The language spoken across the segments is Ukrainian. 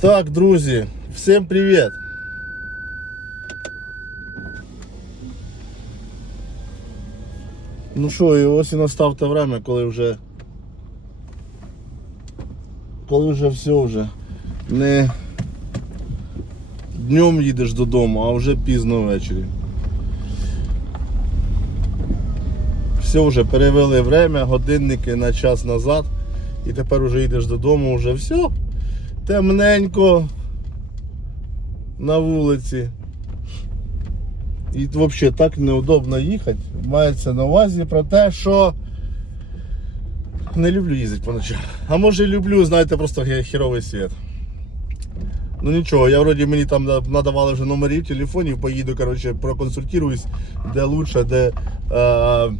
Так, друзі, всім привіт! Ну що, і ось і настав те время, коли вже. Коли вже все вже. Не днем їдеш додому, а вже пізно ввечері. Все вже перевели время, годинники на час назад. І тепер вже їдеш додому, вже все. Темненько на вулиці. І взагалі так неудобно їхати. Мається на увазі про те, що не люблю їздити по ночам. А може люблю, знаєте, просто херовий світ. Ну нічого, я вроді мені там надавали вже номерів телефонів, поїду, коротше, проконсультируюсь, де лучше, де е,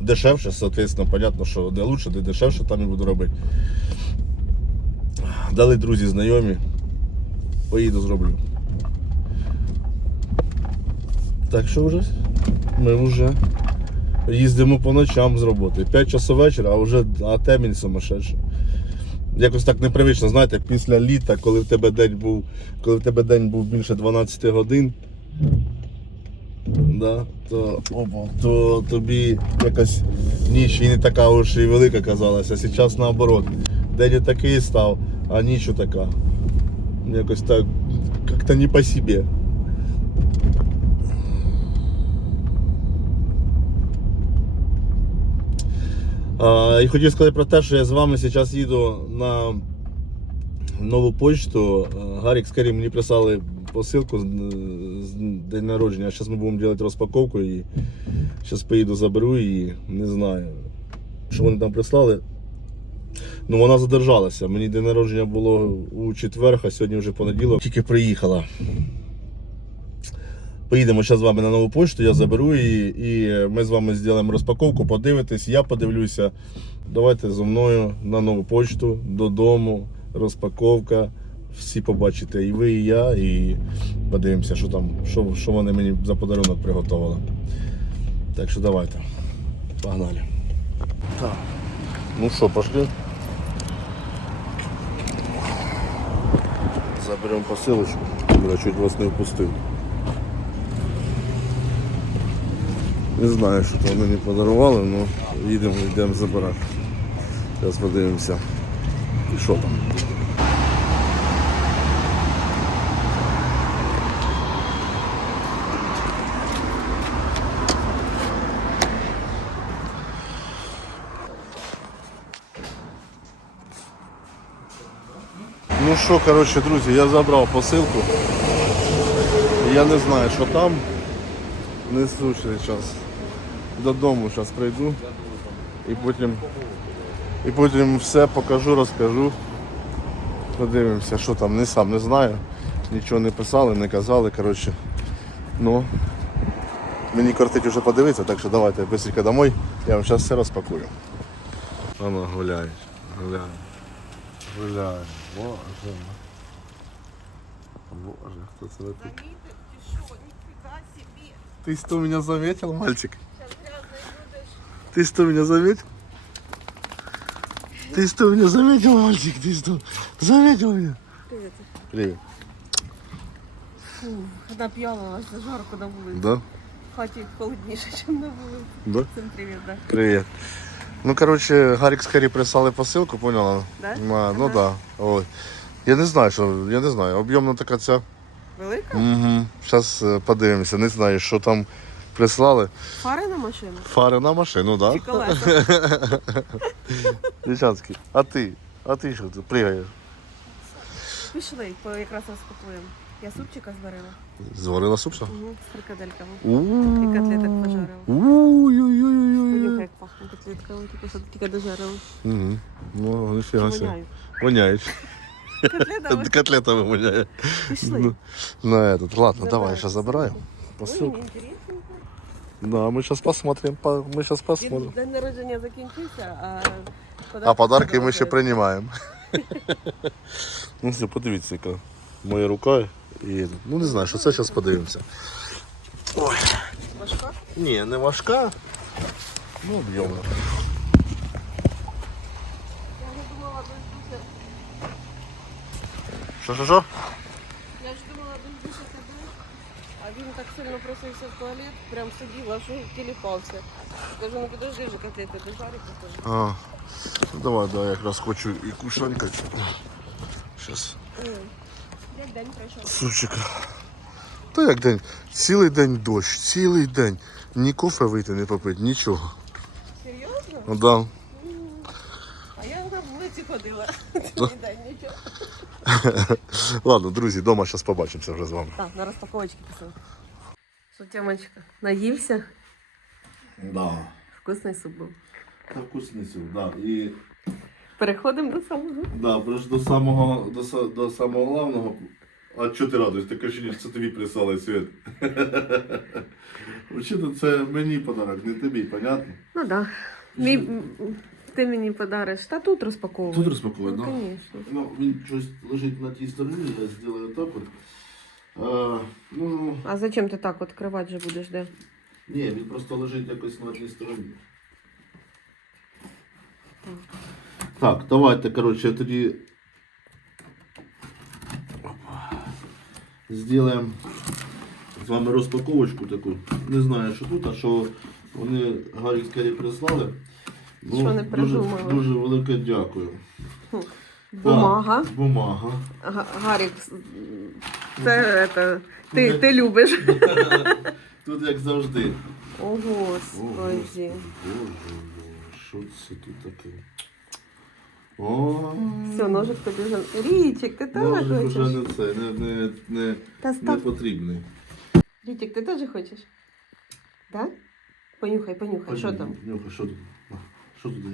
дешевше, соответственно, понятно, що де лучше, де дешевше, там і буду робити. Дали друзі знайомі. Поїду зроблю. Так що вже ми вже їздимо по ночам з роботи. 5 часов вечора, а вже а темінь сумасшедша. Якось так непривично, знаєте, після літа, коли в тебе день був, коли в тебе день був більше 12 годин, да, то, то тобі якось ніч і не така уж і велика казалася. Зараз наоборот. День такий став, а ніч така. Якось так, як-то не по собі. А, і хотів сказати про те, що я з вами зараз їду на нову почту. А, Гарік з Керрі мені прислали посилку з, з день народження. А зараз ми будемо робити розпаковку і зараз поїду заберу її. Не знаю, що вони там прислали. Ну вона задержалася. Мені день народження було у четвер, а сьогодні вже понеділок. Тільки приїхала. Поїдемо зараз з вами на нову почту, я заберу її і ми з вами зробимо розпаковку, подивитесь, я подивлюся. Давайте зі мною на нову почту, додому, розпаковка. Всі побачите, і ви, і я, і подивимося, що там, що, що вони мені за подарунок приготували. Так що давайте. Погнали. Так. Ну что, пошли. Заберем посылочку. Бля, чуть вас не впустив. Не знаю, що там мені подарували, але їдемо, йдемо забирати. Зараз подивимося. І що там. Що, коротше, друзі, я забрав посилку. Я не знаю, що там. Несу ще час. Додому зараз прийду і потім, і потім все покажу, розкажу. Подивимося, що там, не сам не знаю. Нічого не писали, не казали. коротше. Ну, мені кортить вже подивитися, так що давайте швидко домой, я вам зараз все розпакую. Воно гуляє, гуляє, гуляє. Боже. Боже, хто це летить? Заметил, ты шо, нифига себе. Ты что, меня заметил, мальчик? Сейчас грязные будешь. Ты что, меня заметил? Ты что, меня заметил, мальчик? Ты что, заметил меня? Привет. Привет. Фу, напьялалась, жарко на вулиці. Да? В хаті холодніше, ніж на вулиці. Да? Всім привіт, да. Привет. Ну, короче, Гарик с Харри прислали посилку, поняла? Да? А, ну Ага. да. Ой. Я не знаю, що, я не знаю, об'ємна така ця. Велика? Угу. Зараз подивимося, не знаю, що там прислали. Фари на машину? Фари на машину, Чи да? колеса? А ти? А ти що тут пригаєш? Пішли, якраз розпакуємо. Я супчика зварила. Зварила суп? що? Угу, з фрикадельками. У-у-у. І котлеток пожарила. Ой-ой-ой-ой. Понюхай, як пахне котлетками, тільки що тільки дожарила. Угу. Ну, ніфіга себе. Воняю. Воняють. Котлетами? Котлетами воняє. Пішли. Ну, На этот, ладно, давай, Забирай сейчас забираем. Ой, Посылку. мені інтересно. Да, мы сейчас посмотрим, по- мы сейчас Він посмотрим. день народження закінчився, а А подарки ми ще продовжуються. приймаємо. Ну все, подивіться, яка моя рука. І, ну не знаю, що це зараз подивимося. Ой. Важка? Ні, не важка. Ну, об'ємна. Я Що, що, що? Я ж думала, дождуся тебе, а він так сильно просився в туалет, прям сидів, аж тіліпався. Кажу, ну подожди вже котлети до жарика теж. А, ну давай, да, якраз хочу і кушанькать. Щас. Як день пройшов? Та як день? Цілий день дощ, цілий день. Ні кофе вийти не попити, нічого. Серйозно? Ну да. А я на вулиці ходила. Цілий день нічого. Ладно, друзі, вдома зараз побачимося вже з вами. Так, на розпаковочки писав. Що, Тьомочка, наївся? Да. Вкусний суп був. Та вкусницю, да. І Переходимо до самого. да, просто до самого до, до самого главного. А чого ти радуєш? Таке ощущення, що це тобі прислали світ. Взагалі, це мені подарок, не тобі, понятно? Ну так. Да. Мій, ти мені подариш. Та тут розпаковуй. Тут розпаковуй, ну, да? Звісно. Ну, він щось лежить на тій стороні, я зроблю так от. А, ну, А зачем ти так відкривати вже будеш де? ні, він просто лежить якось на тій стороні. Так, давайте, коротше, тоді зробимо з вами розпаковочку таку. Не знаю, що тут, а що вони Гаррі Скері прислали. Ну, Що не дуже, придумали. дуже велике дякую. Бумага. Так, бумага. Га- Гарік, це, це ти, ти любиш. Тут як завжди. О, О, господи. Боже, що це тут таке? О, Все, ножик тобі вже. Річик, ти теж ножик хочеш? вже не це, не, не, не, Та не став. потрібний. Річик, ти теж хочеш? Так? Понюхай, понюхай, що там? Нюха, що тут? А, Що тут є?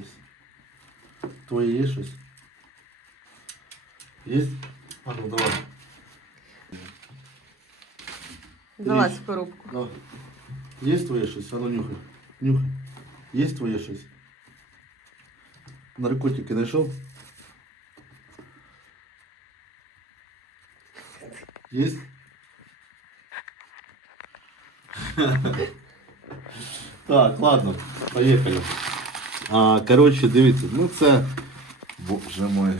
Твоє є щось? Є? А ну давай. Залазь Річ. в коробку. Да. Є твоє щось? А ну нюхай. Нюхай. Є твоє щось? Наркотики знайшов? Є? Так, ладно, поїхали. А, коротше, дивіться, ну це. Боже мой.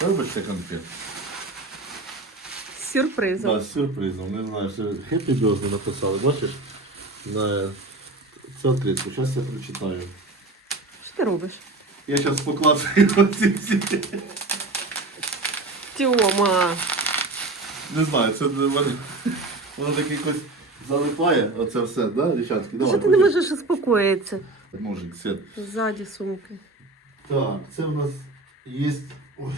Вибачте конфет. Сюрпризом. Да, з сюрпризом. Не знаю, що Happy Birthday написали, бачиш? На... Це відкритку. Зараз я прочитаю. Що ти робиш? Я зараз поклацаю ці всі. Тьома. Не знаю, це не воно, воно так якось залипає, оце все, да, дівчатки? Давай, Що ти не можеш успокоїтися? Ножик, свет. Ззаді сумки. Так, це в нас є. Ой.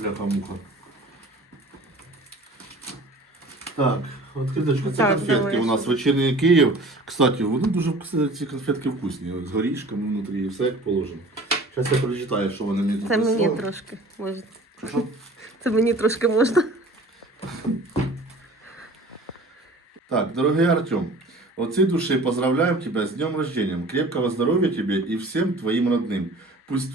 Ой! Бляха-муха. Так, відкриточка, це конфетки у нас вечірній Київ. Кстати, вони дуже ці конфетки вкусні. З горішками внутрі, все як положено. Зараз я прочитаю, що вони мені тут Це мені прислали. трошки можна. Що? Це мені трошки можна. Так, дорогой Артем, от всей души поздравляем тебя с днем рождения. Крепкого здоровья тебе и всем твоим родным. Пусть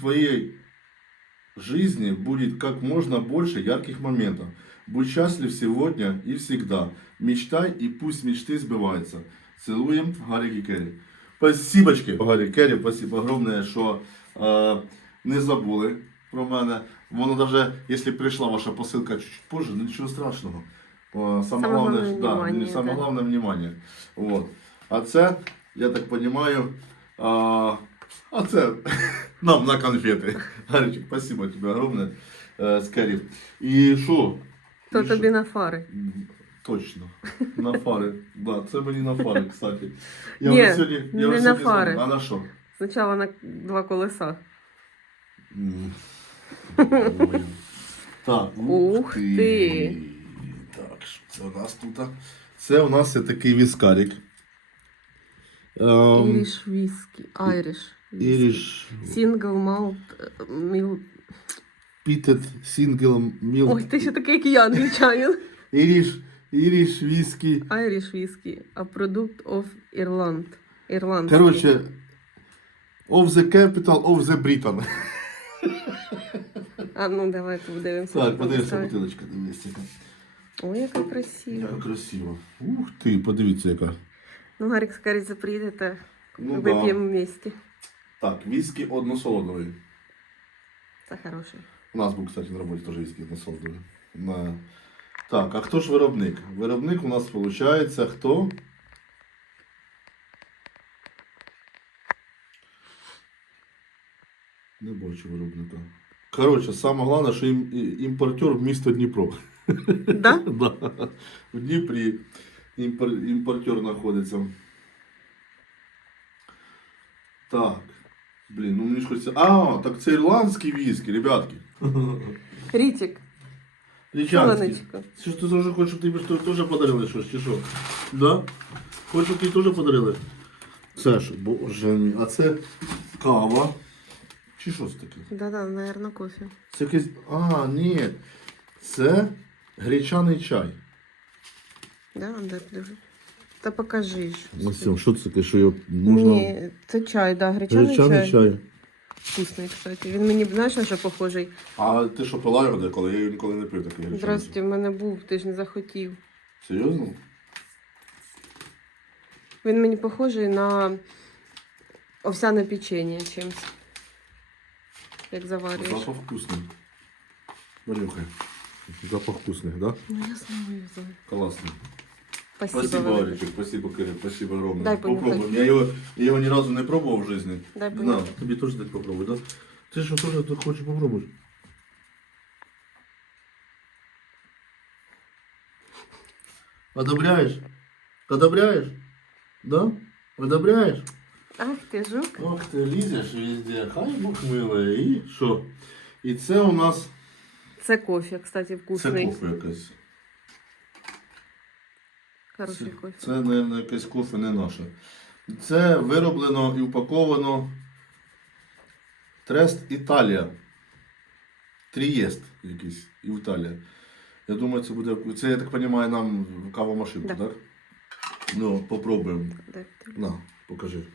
в жизни будет как можно больше ярких моментов. Будь счастлив сегодня и всегда. Мечтай и пусть мечты сбываются. Целуем, Гарри Керри. Спасибочки, Гаррі Керрі, спасибо огромное, що е, не забули про мене. Воно даже, якщо прийшла ваша посилка чуть-чуть позже, ну нічого страшного. О, Саме, Саме головне, головне да, внимание, саме да. головне внимание. Вот. А це, я так розумію, а, це нам на конфети. Гаричик, спасибо тебе огромне, Керрі. І що? То І що? тобі на фари. Точно. На фари. Да, це мені на фари, кстати. Я Ні, вже сьогодні, я не вже на сьогодні фари. знаю. А на що? Спочатку на два колеса. М. Ой. Так, Ух ти. Так, що це у нас тут? Це у нас є такий віскарик. Ем, Іріш віскі. Айріш. Irish Сінгл малт міл. Pitted Single Milk. Ой, ти ще такий, як і я, англічанин. Irish, Irish Whisky. Айріш віскі. А продукт of Ірланд. Ірланд. Коротше, of the capital of the Britain. А ну давай подивимося. Так, що подивися, бутилочка, дивись. Ой, яка красива. Яка красива. Ух ти, подивіться, яка. Ну, Гарик, скоріше приїдете, Ну, вип'ємо да. вместе. Так, віскі односолодовий. Це хороший. У нас був, кстати, на роботі теж віскі односолодовий. На... Так, а хто ж виробник? Виробник у нас виходить хто? Не бачу виробника. Коротше, саме головне, що ім, імпортер місто Дніпро. Да? Да. В Дніпрі імпор, імпортер знаходиться. Так. Блін, ну мені ж хочеться. А, так це ірландські віскі, ребятки. Річик, Річанські. сонечко. Ж ти теж хочеш, щоб тобі ж теж подарили щось, чи що? Да? Хочеш, щоб тобі теж подарили? Це ж, боже мій, а це кава. Чи що це таке? Да-да, наверное, кофе. Це якийсь. А, ні. Це гречаний чай. Да, де лежить? Та покажи. ж. Максим, що це таке, що його можна. Ні, це чай, да, гречаний, Гречаний чай. чай. Вкусний, кстати. Він мені, знаєш, на що похожий? А ти що пила його деколи? Я його ніколи не пив такий гречаний. Здрасте, в мене був, ти ж не захотів. Серйозно? Він мені похожий на овсяне печення чимось. Як заварюєш. Запах вкусний. Понюхай. Запах вкусний, да? Ну, я знаю, я знаю. Класний. Спасибо, Спасибо. Аричек, спасибо, Кирилл, спасибо огромное. Дай понюхать. Попробуем. Я его, я его ни разу не пробовал в жизни. Дай На, понюхать. тебе тоже дать попробовать, да? Ты что, тоже ты хочешь попробовать? Одобряешь? Одобряешь? Да? Одобряешь? Ах ти жук. Ох ти лізеш везде, хай Бог милує. І що? І це у нас Це кофе, кстати, це вкусний. кофе якесь. Хороший кофе. це мабуть, якесь кофе не наше. Це вироблено і упаковано Трест Італія. Трієст якийсь і Італія. Я думаю, це буде. Це, я так розумію, нам кавомашинку, Да. так? Ну, попробуємо. На, покажи.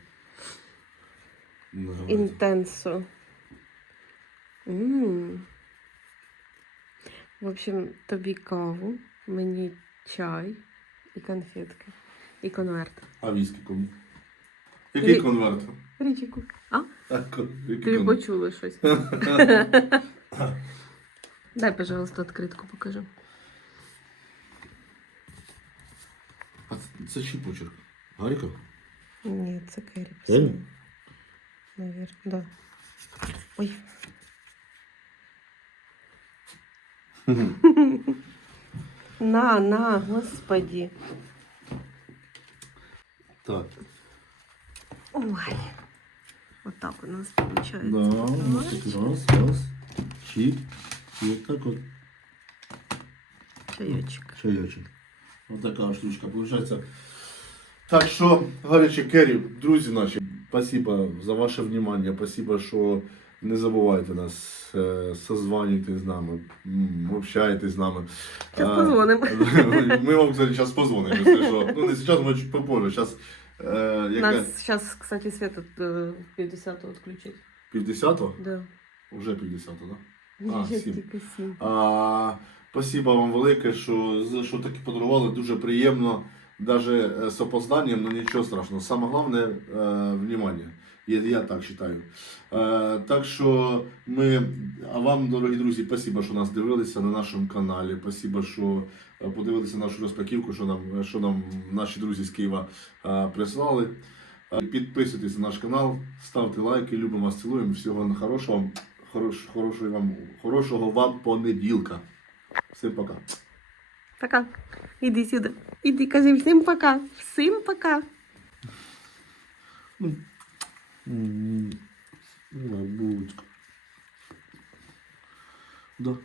Інтенсо. В общем, тобі каву, мені чай і конфетки. І конверт. А віскі кому? Який Рі- конверт? Річику. А? А, кон- який Ти конверт? почули щось. Дай, пожалуйста, відкритку покажу. А це- це чий почерк? Гаріка? Ні, це Кері Кері? писала. Навірно, да. Ой. На, на, господи. Так. Ой. Вот так у нас получается. Да, ось так раз, раз. Чик. І отак от Чаечек. чайочок. Ось така штучка получається. Так що, гарячі Керрі, друзі наші, спасибо за ваше внимание, спасибо, що не забувайте нас, е, созванюйте з нами, м, общайтесь з нами. Сейчас А, позвоним. Мы вам, кстати, сейчас позвоним, если что. Ну, не сейчас, мы чуть попозже. Сейчас э, яка... Нас сейчас, кстати, свет от э, 50 отключить. півдесято? Да. Уже півдесято, да? А, Я сім. тільки сім. А, спасибо вам велике, що, за- що таки подарували. Дуже приємно. Даже е, з опозданням, ну нічого страшного. Саме головне е, внимание. Я, я так вважаю. Е, так що ми, а вам, дорогі друзі, спасибо, що нас дивилися на нашому каналі. Спасибо, що е, подивилися нашу розпаківку, що нам, що нам наші друзі з Києва е, прислали. Е, Підписуйтесь на наш канал, ставте лайки, любимо вас, цілуємо. Всього хорошого, хорош, хорошого вам, хорошого вам понеділка. Всім пока. Пока. Іди сюди. Іди, кажи всім пока. Всім пока. Бабулечка. Да.